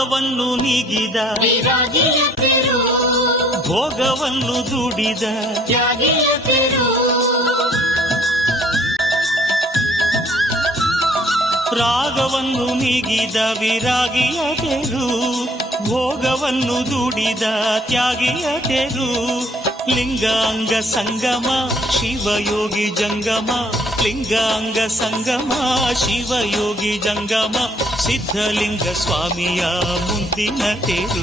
ರಾಗವನ್ನು ನೀಗಿದ ವಿರಾಗಿಯ ತಿರು ಭೋಗವನ್ನು ದುಡಿದ ತ್ಯಾಗಿಯ ತಿರು ರಾಗವನ್ನು ನೀಗಿದ ವಿರಾಗಿಯ ತೆರು ಭೋಗವನ್ನು ದುಡಿದ ತ್ಯಾಗಿಯ ತೆರು ಲಿಂಗಾಂಗ ಸಂಗಮ ಶಿವಯೋಗಿ ಜಂಗಮ ಲಿಂಗಾಂಗ ಸಂಗಮ ಶಿವಯೋಗಿ ಜಂಗಮ ಸಿದ್ಧಲಿಂಗ ಸ್ವಾಮಿಯ ಮುಂದಿನ ತೇರು